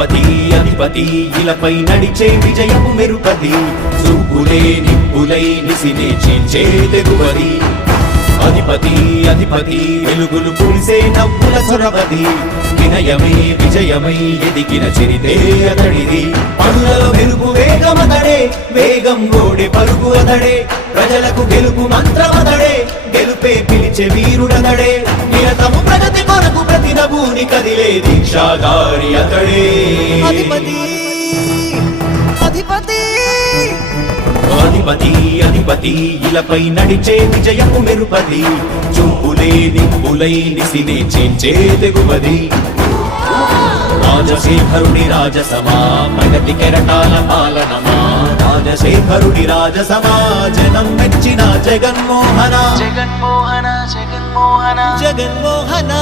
అధిపతి అధిపతి ఇలపై నడిచే విజయము మెరుపది చూపులే నిప్పులై నిసినే చీల్చే తెగువది అధిపతి అధిపతి వెలుగులు పులిసే నవ్వుల చొరవది వినయమై విజయమై ఎదిగిన చరితే అతడిది పనులలో మెరుపు వేగమతడే వేగం ఓడే పరుగు అతడే ప్రజలకు గెలుపు మంత్రమతడే గెలుపే పిలిచే వీరుడతడే నిరతము ప్రగతి కొరకు ప్రతి నభూని కదిలే దీక్షాగారి అతడే అధిపతి అధిపతి అధిపతి అధిపతి ఇలపై నడిచే విజయము మెరుపది చూపులే నిప్పులై నిసినే చేంచే తెగువది రాజశేఖరుడి రాజసమా ప్రగతి కెరటాల పాలనమా రాజశేఖరుడి రాజసమా జనం మెచ్చిన జగన్మోహన జగన్మోహన జగన్మోహన జగన్మోహన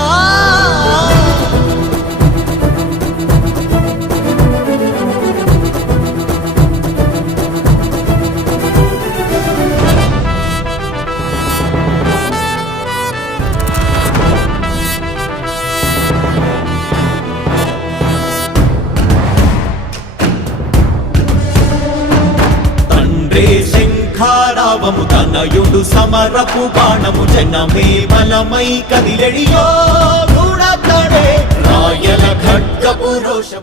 శంఖారావము తనయుడు సమరపు బాణము జనమే బలమై కదిలెడియో రాయల ఖడ్గపు రోషం